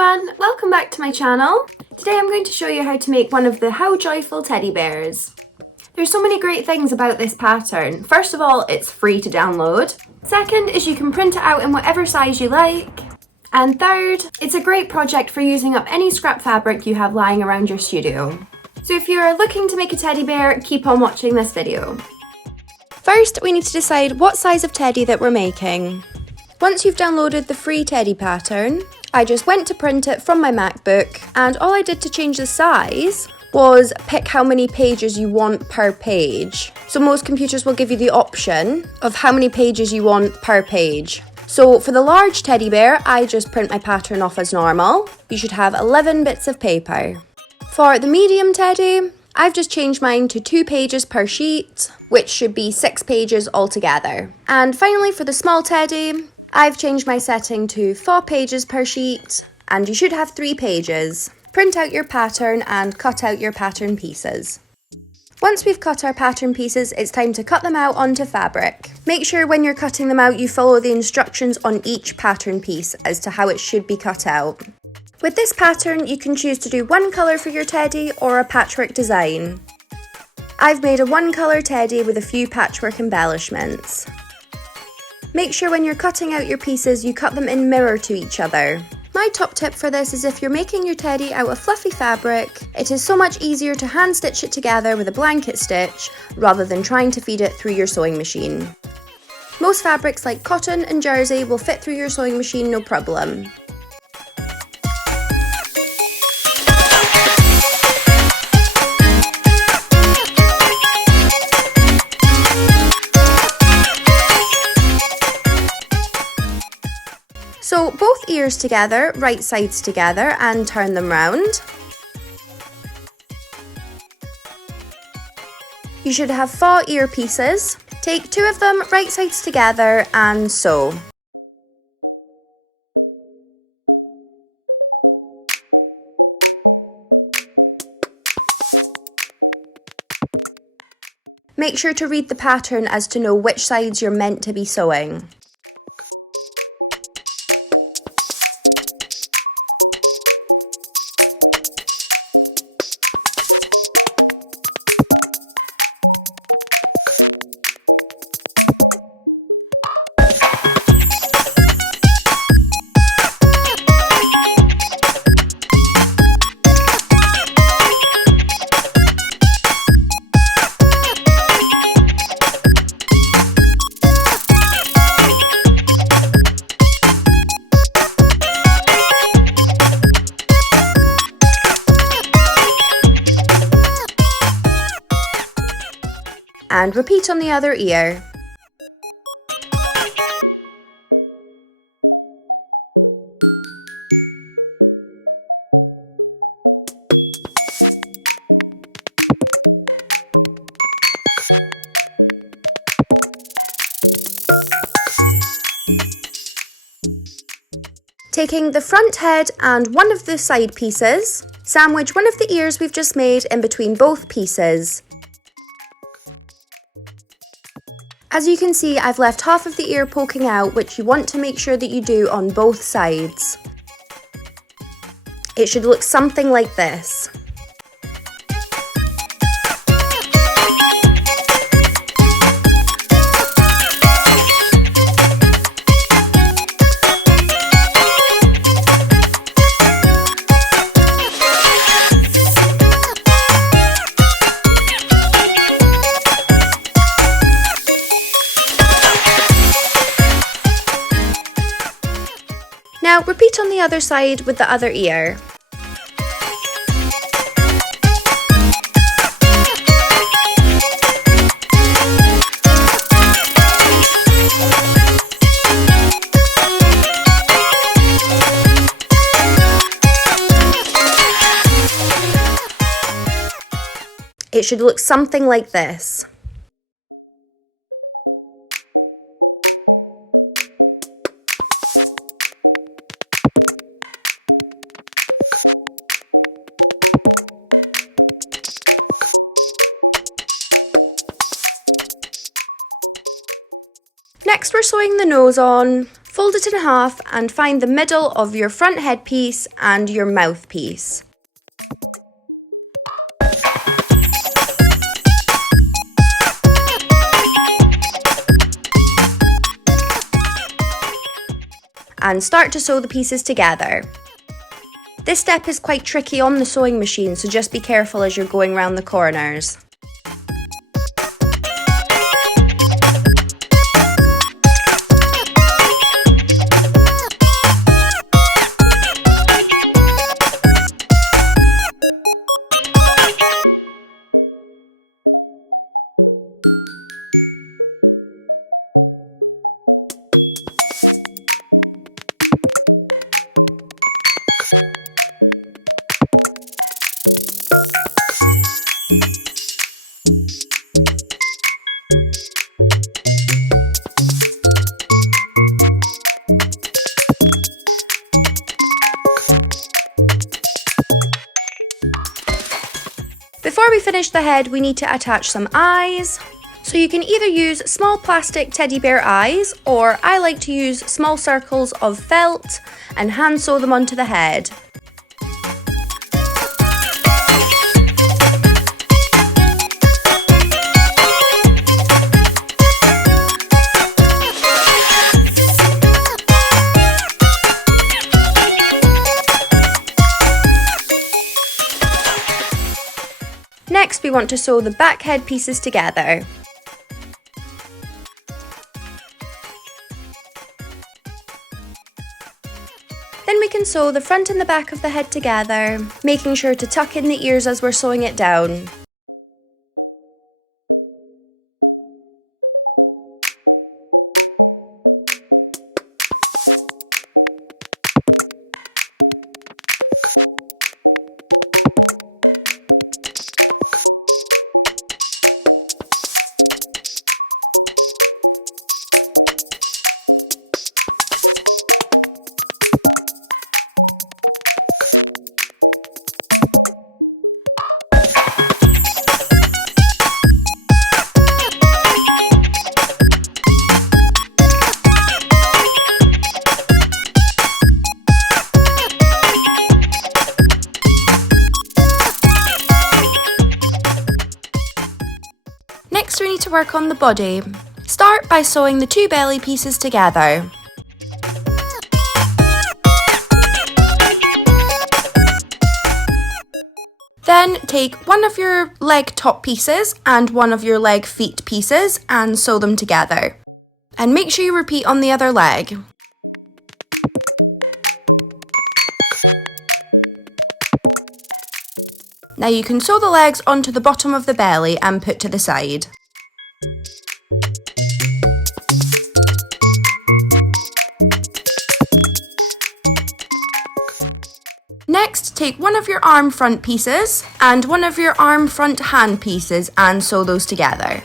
everyone, welcome back to my channel. Today I'm going to show you how to make one of the How Joyful teddy bears. There's so many great things about this pattern. First of all, it's free to download. Second is you can print it out in whatever size you like. And third, it's a great project for using up any scrap fabric you have lying around your studio. So if you're looking to make a teddy bear, keep on watching this video. First, we need to decide what size of teddy that we're making. Once you've downloaded the free teddy pattern, I just went to print it from my MacBook, and all I did to change the size was pick how many pages you want per page. So most computers will give you the option of how many pages you want per page. So for the large teddy bear, I just print my pattern off as normal. You should have 11 bits of paper. For the medium teddy, I've just changed mine to 2 pages per sheet, which should be 6 pages altogether. And finally for the small teddy, I've changed my setting to 4 pages per sheet, and you should have 3 pages. Print out your pattern and cut out your pattern pieces. Once we've cut our pattern pieces, it's time to cut them out onto fabric. Make sure when you're cutting them out, you follow the instructions on each pattern piece as to how it should be cut out. With this pattern, you can choose to do one colour for your teddy or a patchwork design. I've made a one colour teddy with a few patchwork embellishments. Make sure when you're cutting out your pieces, you cut them in mirror to each other. My top tip for this is if you're making your teddy out of fluffy fabric, it is so much easier to hand stitch it together with a blanket stitch rather than trying to feed it through your sewing machine. Most fabrics like cotton and jersey will fit through your sewing machine no problem. So both ears together, right sides together, and turn them round. You should have 4 ear pieces. Take 2 of them, right sides together, and sew. Make sure to read the pattern as to know which sides you're meant to be sewing. And repeat on the other ear. Taking the front head and one of the side pieces, sandwich one of the ears we've just made in between both pieces. As you can see, I've left half of the ear poking out, which you want to make sure that you do on both sides. It should look something like this. Now repeat on the other side with the other ear. It should look something like this. Next we're sewing the nose on. Fold it in half and find the middle of your front headpiece and your mouthpiece. And start to sew the pieces together. This step is quite tricky on the sewing machine, so just be careful as you're going around the corners. Before we finish the head, we need to attach some eyes. So you can either use small plastic teddy bear eyes, or I like to use small circles of felt and hand sew them onto the head. Next, we want to sew the back head pieces together. Then we can sew the front and the back of the head together, making sure to tuck in the ears as we're sewing it down. Next, we need to work on the body. Start by sewing the two belly pieces together. Then take one of your leg top pieces and one of your leg feet pieces and sew them together. And make sure you repeat on the other leg. Now you can sew the legs onto the bottom of the belly and put to the side. Next, take one of your arm front pieces and one of your arm front hand pieces and sew those together.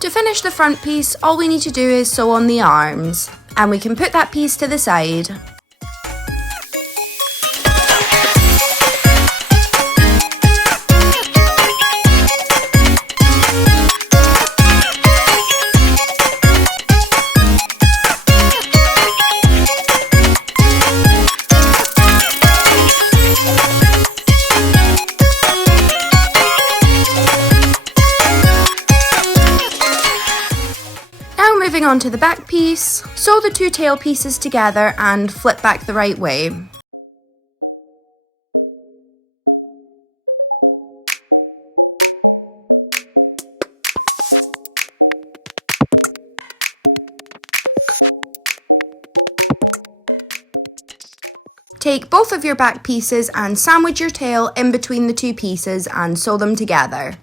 To finish the front piece, all we need to do is sew on the arms, and we can put that piece to the side. Moving on to the back piece, sew the two tail pieces together and flip back the right way. Take both of your back pieces and sandwich your tail in between the two pieces and sew them together.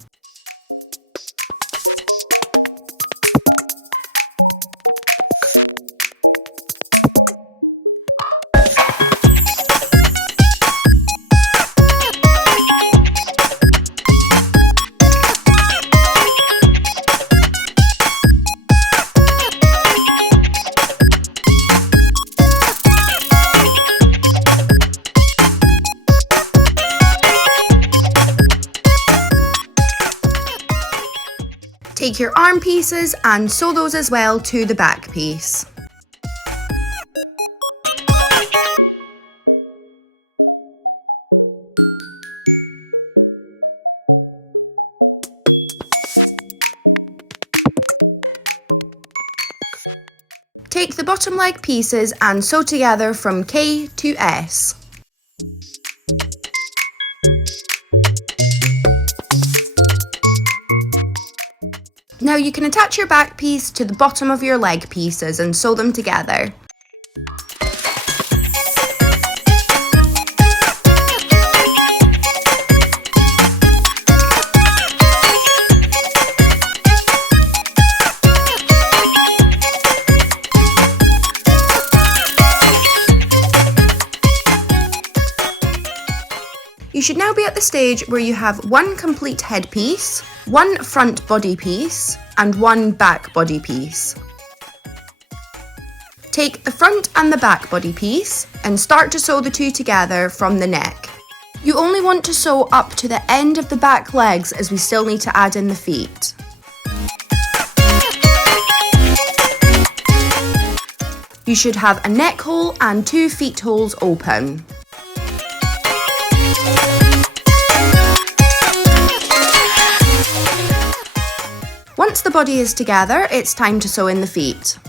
Take your arm pieces and sew those as well to the back piece. Take the bottom leg pieces and sew together from K to S. Now you can attach your back piece to the bottom of your leg pieces and sew them together. You should now be at the stage where you have one complete headpiece, one front body piece, and one back body piece. Take the front and the back body piece and start to sew the two together from the neck. You only want to sew up to the end of the back legs as we still need to add in the feet. You should have a neck hole and 2 feet holes open. Once the body is together, it's time to sew in the feet.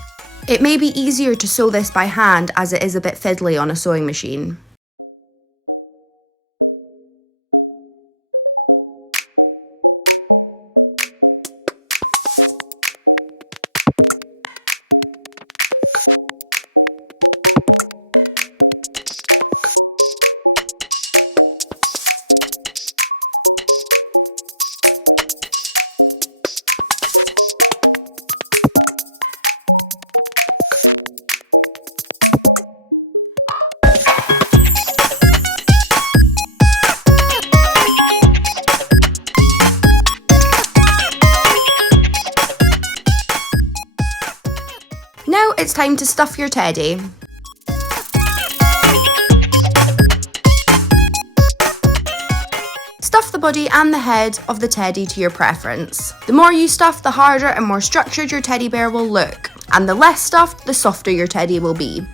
It may be easier to sew this by hand as it is a bit fiddly on a sewing machine. Now it's time to stuff your teddy. Stuff the body and the head of the teddy to your preference. The more you stuff, the harder and more structured your teddy bear will look, and the less stuffed, the softer your teddy will be.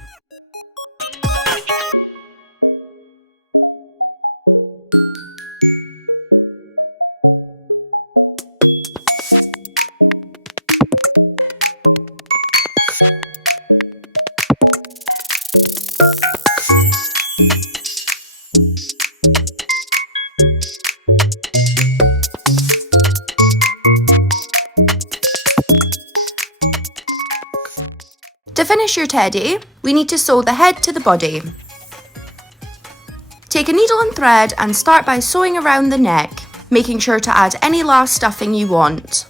To finish your teddy, we need to sew the head to the body. Take a needle and thread and start by sewing around the neck, making sure to add any last stuffing you want.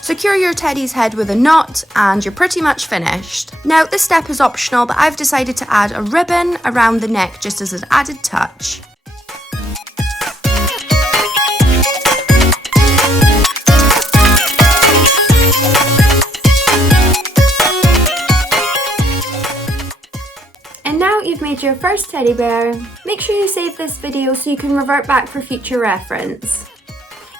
Secure your teddy's head with a knot and you're pretty much finished. Now this step is optional, but I've decided to add a ribbon around the neck just as an added touch. And now you've made your first teddy bear. Make sure you save this video so you can revert back for future reference.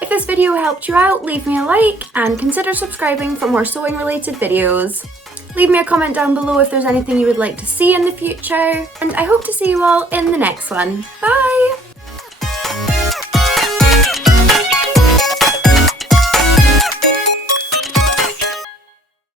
If this video helped you out, leave me a like and consider subscribing for more sewing related videos. Leave me a comment down below if there's anything you would like to see in the future, and I hope to see you all in the next one. Bye!